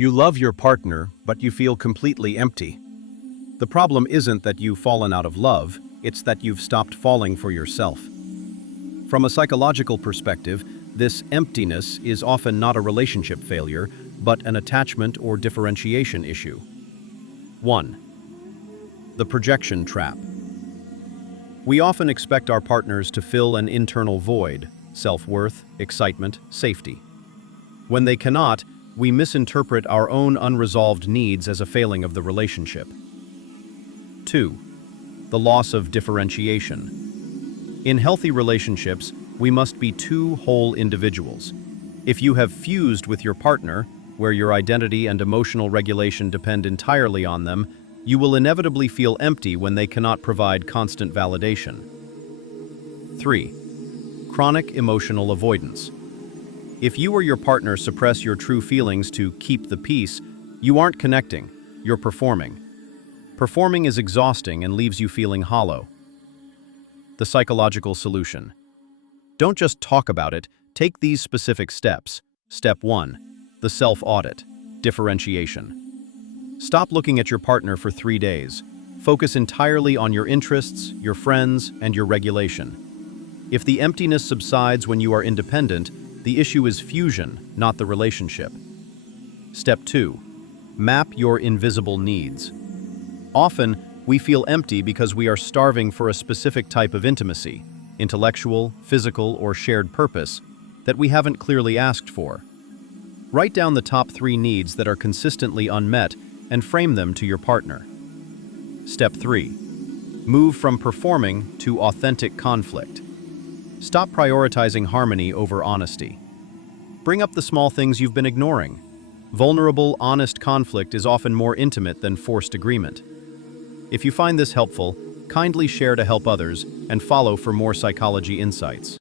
You love your partner, but you feel completely empty. The problem isn't that you've fallen out of love, it's that you've stopped falling for yourself. From a psychological perspective, this emptiness is often not a relationship failure, but an attachment or differentiation issue. 1. The projection trap. We often expect our partners to fill an internal void, self-worth, excitement, safety. When they cannot, we misinterpret our own unresolved needs as a failing of the relationship. 2. The loss of differentiation. In healthy relationships, we must be two whole individuals. If you have fused with your partner, where your identity and emotional regulation depend entirely on them, you will inevitably feel empty when they cannot provide constant validation. 3. Chronic emotional avoidance. If you or your partner suppress your true feelings to keep the peace, you aren't connecting, you're performing. Performing is exhausting and leaves you feeling hollow. The psychological solution. Don't just talk about it, take these specific steps. Step 1. The self-audit, differentiation. Stop looking at your partner for 3 days. Focus entirely on your interests, your friends, and your regulation. If the emptiness subsides when you are independent, the issue is fusion, not the relationship. Step 2. Map your invisible needs. Often, we feel empty because we are starving for a specific type of intimacy, intellectual, physical, or shared purpose, that we haven't clearly asked for. Write down the top 3 needs that are consistently unmet and frame them to your partner. Step 3. Move from performing to authentic conflict. Stop prioritizing harmony over honesty. Bring up the small things you've been ignoring. Vulnerable, honest conflict is often more intimate than forced agreement. If you find this helpful, kindly share to help others and follow for more psychology insights.